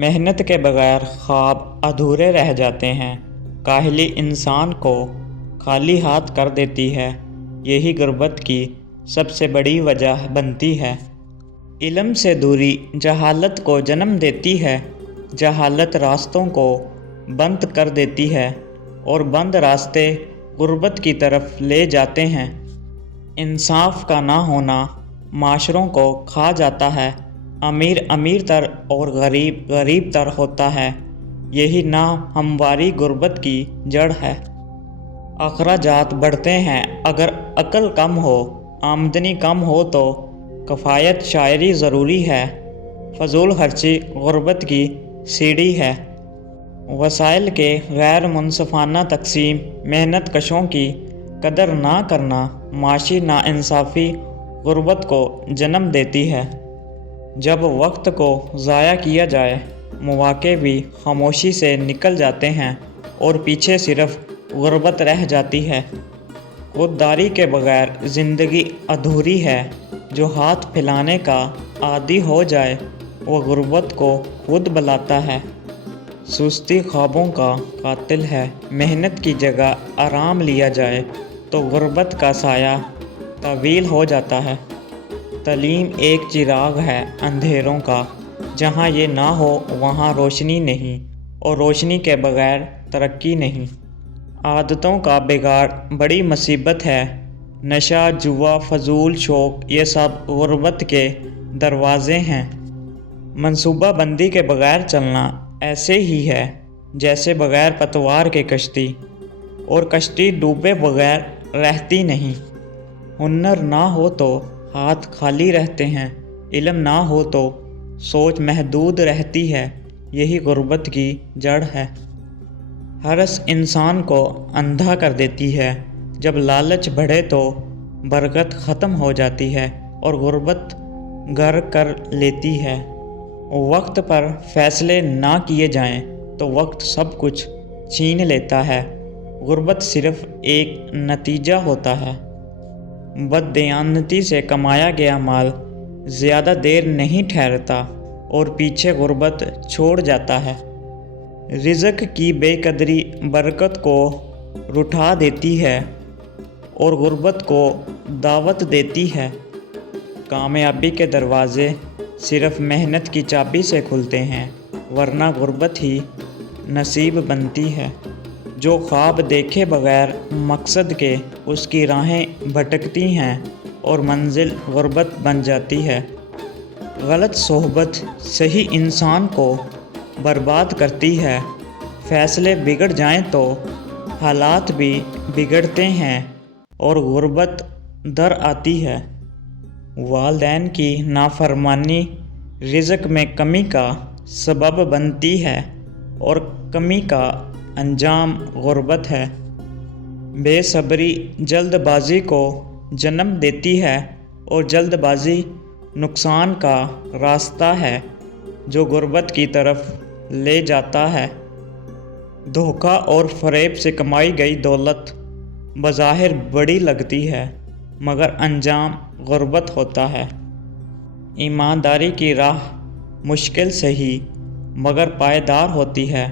محنت کے بغیر خواب ادھورے رہ جاتے ہیں۔ کاہلی انسان کو خالی ہاتھ کر دیتی ہے۔ یہی غربت کی سب سے بڑی وجہ بنتی ہے۔ علم سے دوری جہالت کو جنم دیتی ہے۔ جہالت راستوں کو بند کر دیتی ہے اور بند راستے غربت کی طرف لے جاتے ہیں۔ انصاف کا نہ ہونا معاشروں کو کھا جاتا ہے۔ امیر امیر تر اور غریب غریب تر ہوتا ہے۔ یہی ناہمواری غربت کی جڑ ہے۔ اخراجات بڑھتے ہیں اگر عقل کم ہو، آمدنی کم ہو تو کفایت شاعری ضروری ہے۔ فضول خرچی غربت کی سیڑھی ہے۔ وسائل کے غیر منصفانہ تقسیم، محنت کشوں کی قدر نہ کرنا، معاشی ناانصافی غربت کو جنم دیتی ہے۔ جب وقت کو ضائع کیا جائے، مواقع بھی خاموشی سے نکل جاتے ہیں اور پیچھے صرف غربت رہ جاتی ہے۔ خودداری کے بغیر زندگی ادھوری ہے۔ جو ہاتھ پھیلانے کا عادی ہو جائے وہ غربت کو خود بلاتا ہے۔ سستی خوابوں کا قاتل ہے۔ محنت کی جگہ آرام لیا جائے تو غربت کا سایہ طویل ہو جاتا ہے۔ تعلیم ایک چراغ ہے اندھیروں کا۔ جہاں یہ نہ ہو وہاں روشنی نہیں، اور روشنی کے بغیر ترقی نہیں۔ عادتوں کا بگاڑ بڑی مصیبت ہے۔ نشہ، جوا، فضول شوق، یہ سب غربت کے دروازے ہیں۔ منصوبہ بندی کے بغیر چلنا ایسے ہی ہے جیسے بغیر پتوار کے کشتی، اور کشتی ڈوبے بغیر رہتی نہیں۔ ہنر نہ ہو تو ہاتھ خالی رہتے ہیں۔ علم نہ ہو تو سوچ محدود رہتی ہے۔ یہی غربت کی جڑ ہے۔ ہرس انسان کو اندھا کر دیتی ہے۔ جب لالچ بڑھے تو برکت ختم ہو جاتی ہے اور غربت گھر کر لیتی ہے۔ وقت پر فیصلے نہ کیے جائیں تو وقت سب کچھ چھین لیتا ہے۔ غربت صرف ایک نتیجہ ہوتا ہے۔ بددیانتی سے کمایا گیا مال زیادہ دیر نہیں ٹھہرتا اور پیچھے غربت چھوڑ جاتا ہے۔ رزق کی بے قدری برکت کو رٹھا دیتی ہے اور غربت کو دعوت دیتی ہے۔ کامیابی کے دروازے صرف محنت کی چابی سے کھلتے ہیں، ورنہ غربت ہی نصیب بنتی ہے۔ جو خواب دیکھے بغیر مقصد کے، اس کی راہیں بھٹکتی ہیں اور منزل غربت بن جاتی ہے۔ غلط صحبت صحیح انسان کو برباد کرتی ہے۔ فیصلے بگڑ جائیں تو حالات بھی بگڑتے ہیں اور غربت در آتی ہے۔ والدین کی نافرمانی رزق میں کمی کا سبب بنتی ہے اور کمی کا انجام غربت ہے۔ بے صبری جلد بازی کو جنم دیتی ہے اور جلد بازی نقصان کا راستہ ہے جو غربت کی طرف لے جاتا ہے۔ دھوکہ اور فریب سے کمائی گئی دولت بظاہر بڑی لگتی ہے مگر انجام غربت ہوتا ہے۔ ایمانداری کی راہ مشکل سہی مگر پائیدار ہوتی ہے۔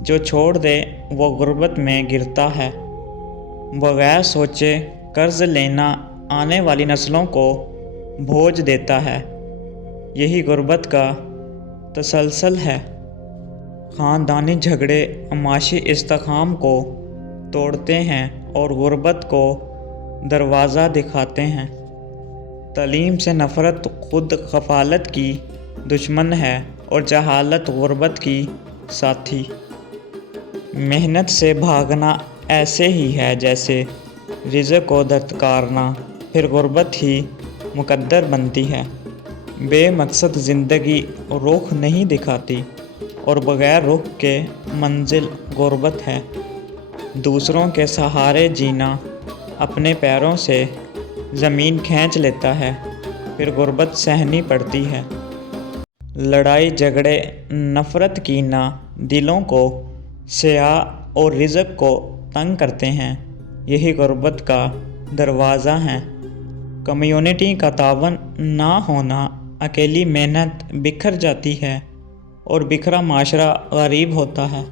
جو چھوڑ دے وہ غربت میں گرتا ہے۔ بغیر سوچے قرض لینا آنے والی نسلوں کو بوجھ دیتا ہے۔ یہی غربت کا تسلسل ہے۔ خاندانی جھگڑے معاشی استحکام کو توڑتے ہیں اور غربت کو دروازہ دکھاتے ہیں۔ تعلیم سے نفرت خود غفلت کی دشمن ہے اور جہالت غربت کی ساتھی۔ محنت سے بھاگنا ایسے ہی ہے جیسے رزق کو دھتکارنا، پھر غربت ہی مقدر بنتی ہے۔ بے مقصد زندگی رخ نہیں دکھاتی اور بغیر رخ کے منزل غربت ہے۔ دوسروں کے سہارے جینا اپنے پیروں سے زمین کھینچ لیتا ہے، پھر غربت سہنی پڑتی ہے۔ لڑائی جھگڑے نفرت کینہ دلوں کو سیاہ اور رزق کو تنگ کرتے ہیں۔ یہی غربت کا دروازہ ہیں۔ کمیونٹی کا تعاون نہ ہونا، اکیلی محنت بکھر جاتی ہے اور بکھرا معاشرہ غریب ہوتا ہے۔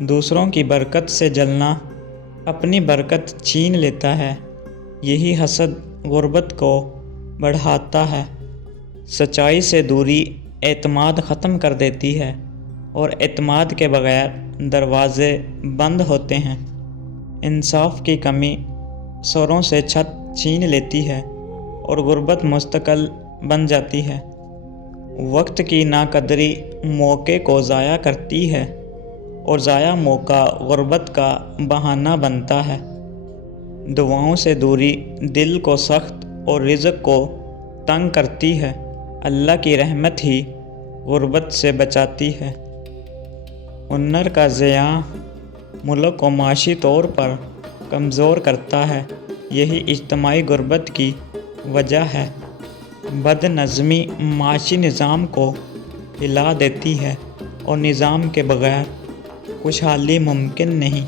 دوسروں کی برکت سے جلنا اپنی برکت چھین لیتا ہے۔ یہی حسد غربت کو بڑھاتا ہے۔ سچائی سے دوری اعتماد ختم کر دیتی ہے، اور اعتماد کے بغیر دروازے بند ہوتے ہیں۔ انصاف کی کمی سروں سے چھت چھین لیتی ہے، اور غربت مستقل بن جاتی ہے۔ وقت کی ناقدری موقع کو ضائع کرتی ہے، اور ضائع موقع غربت کا بہانہ بنتا ہے۔ دعاؤں سے دوری دل کو سخت اور رزق کو تنگ کرتی ہے۔ اللہ کی رحمت ہی غربت سے بچاتی ہے۔ ہنر کا ضیاع ملک کو معاشی طور پر کمزور کرتا ہے۔ یہی اجتماعی غربت کی وجہ ہے۔ بد نظمی معاشی نظام کو ہلا دیتی ہے، اور نظام کے بغیر خوشحالی ممکن نہیں۔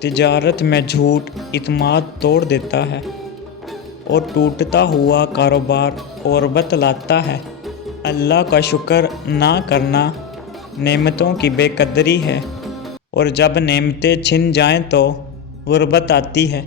تجارت میں جھوٹ اعتماد توڑ دیتا ہے، اور ٹوٹتا ہوا کاروبار غربت لاتا ہے۔ اللہ کا شکر نہ کرنا نعمتوں کی بے قدری ہے، اور جب نعمتیں چھن جائیں تو غربت آتی ہے۔